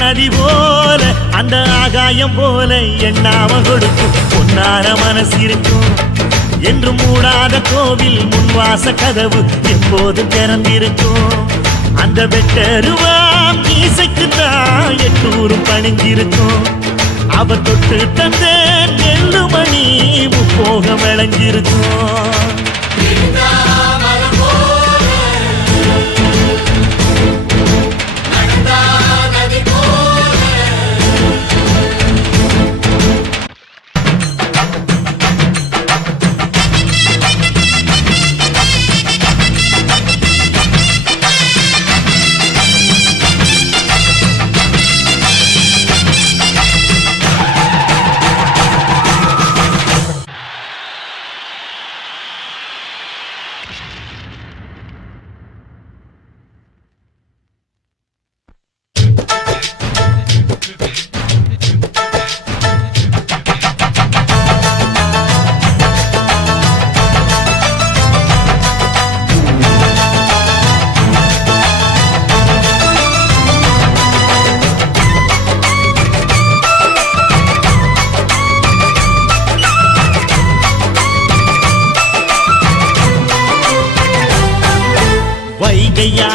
நதி போல அந்த ஆகாயம் போல எண்ணாம கொடுக்கும் பொன்னார மனசு இருக்கும் என்று மூடாத கோவில் முன்வாச கதவு எப்போதும் திறந்திருக்கும் அந்த வெட்டருவாம் மீசைக்குத்தான் எட்டூரும் பணிஞ்சிருக்கும் அவ தொட்டு தந்த நெல்லுமணி முப்போக விளைஞ்சிருக்கும்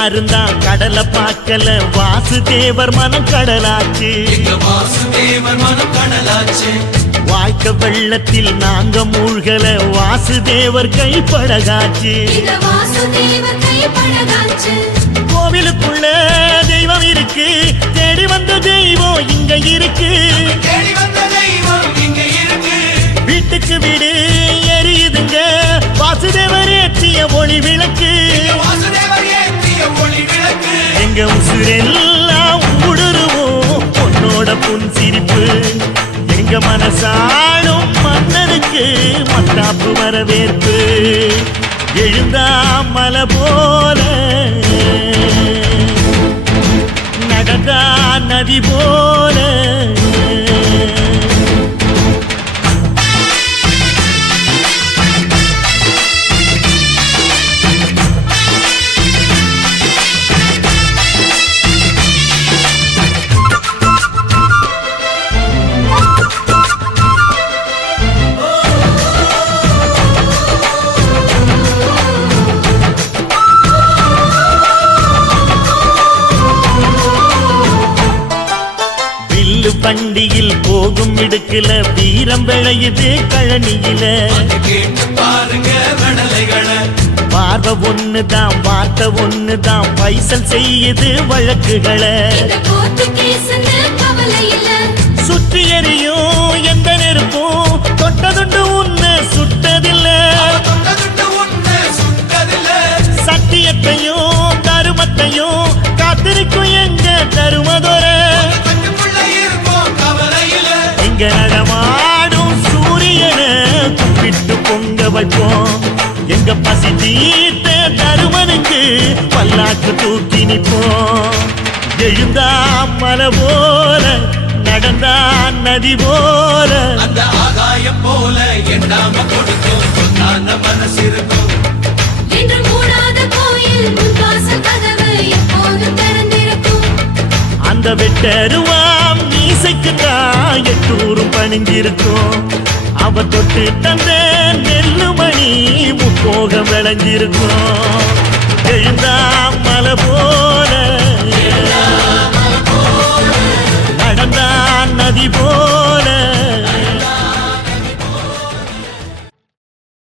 யாருந்தான் கடலை பார்க்கல வாசுதேவர் மனம் கடலாச்சு வாய்க்க வெள்ளத்தில் நாங்க மூழ்கல வாசுதேவர் கைப்படகாச்சு கோவிலுக்குள்ள தெய்வம் இருக்கு தேடி வந்த தெய்வம் இங்க இருக்கு வீட்டுக்கு வீடு எரியுதுங்க வாசுதேவர் ஏற்றிய ஒளி விளக்கு எங்க உசுரெல்லாம் ஊடுருவோம் பொன்னோட புன் சிரிப்பு எங்க மனசாலும் மன்னனுக்கு மத்தாப்பு வரவேற்பு எழுந்தா மலை போல நடந்தா நதி போல வண்டியில் போகும் இடுக்குல வீரம் விளையுது கழனியில பார்வை ஒண்ணுதான் வார்த்தை ஒண்ணுதான் பைசல் செய்யுது வழக்குகளை சுற்றி எறியும் எந்த நெருப்பும் தொட்டதுண்டு உன்னை சுட்டதில்லை சத்தியத்தையும் தருமத்தையும் காத்திருக்கும் எங்க தருமதொர இங்க நடமாடும் சூரியனை கும்பிட்டு பொங்க வைப்போம் எங்க பசி தீர்த்த தருமனுக்கு பல்லாக்கு தூக்கி நிற்போம் எழுந்தா மலை போல நடந்தா நதி போல அந்த ஆகாயம் போல எண்ணாம கொடுக்கும் பொன்னான மனசு இருக்கும் என்று மூடாத கோயில் முன்வாச கதவு எப்போதும் திறந்திருக்கும் அந்த வெட்டருவாம் மீசைக்குத்தான் எட்டூரும் பணிஞ்சிருக்கும் அவ தொட்டு தந்த நெல்லுமணி முப்போக விளைஞ்சிருக்கும் எழுந்தா மலை போல